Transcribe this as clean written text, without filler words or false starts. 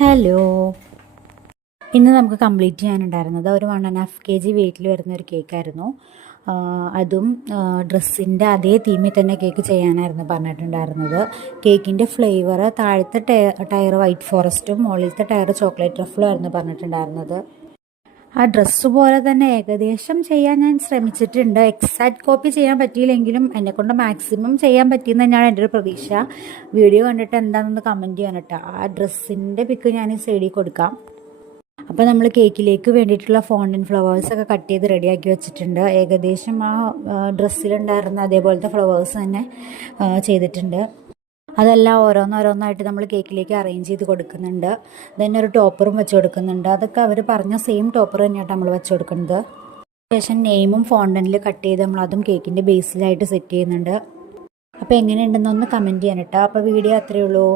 Hello. ഇന്ന് നമുക്ക് complete ചെയ്യാനുണ്ടായിരുന്നത് ഒരു 1.5 kg വെയിറ്റിൽ വരുന്ന ഒരു കേക്കായിരുന്നു. അതും ഡ്രസ്സിൻ്റെ അതേ തീമിൽ തന്നെ കേക്ക് ചെയ്യാനായിരുന്നു പറഞ്ഞിട്ടുണ്ടായിരുന്നത്. കേക്കിൻ്റെ ഫ്ലേവർ താഴത്തെ ടയർ വൈറ്റ് ഫോറസ്റ്റും മുകളിലത്തെ ടയർ ചോക്ലേറ്റ് ട്രഫിളും ആയിരുന്നു പറഞ്ഞിട്ടുണ്ടായിരുന്നത്. ആ ഡ്രസ്സ് പോലെ തന്നെ ഏകദേശം ചെയ്യാൻ ഞാൻ ശ്രമിച്ചിട്ടുണ്ട്. എക്സാക്റ്റ് കോപ്പി ചെയ്യാൻ പറ്റിയില്ലെങ്കിലും എന്നെക്കൊണ്ട് മാക്സിമം ചെയ്യാൻ പറ്റിയെന്ന് തന്നെയാണ് എൻ്റെ ഒരു പ്രതീക്ഷ. വീഡിയോ കണ്ടിട്ട് എന്താണെന്ന് കമൻറ്റ് ചെയ്യാൻ കേട്ടോ. ആ ഡ്രസ്സിൻ്റെ പിക്ക് ഞാൻ ഈ സൈഡിൽ കൊടുക്കാം. അപ്പോൾ നമ്മൾ കേക്കിലേക്ക് വേണ്ടിയിട്ടുള്ള ഫോണ്ടൻ ഫ്ലവേഴ്സൊക്കെ കട്ട് ചെയ്ത് റെഡിയാക്കി വെച്ചിട്ടുണ്ട്. ഏകദേശം ആ ഡ്രസ്സിലുണ്ടായിരുന്ന അതേപോലത്തെ ഫ്ലവേഴ്സ് തന്നെ ചെയ്തിട്ടുണ്ട്. അതെല്ലാം ഓരോന്നോരോന്നായിട്ട് നമ്മൾ കേക്കിലേക്ക് അറേഞ്ച് ചെയ്ത് കൊടുക്കുന്നുണ്ട്. then ഒരു ടോപ്പറും വെച്ച് കൊടുക്കുന്നുണ്ട്. അതൊക്കെ അവർ പറഞ്ഞ സെയിം ടോപ്പർ തന്നെയാണ് നമ്മൾ വെച്ച് കൊടുക്കുന്നത്. ശേഷം നെയിമും ഫോണ്ടനിൽ കട്ട് ചെയ്ത് നമ്മൾ അതും കേക്കിൻ്റെ ബേസിലായിട്ട് സെറ്റ് ചെയ്യുന്നുണ്ട്. അപ്പോൾ എങ്ങനെയുണ്ടെന്നൊന്ന് കമൻറ്റ് ചെയ്യാൻ കേട്ടോ. അപ്പോൾ വീഡിയോ അത്രയേ ഉള്ളൂ.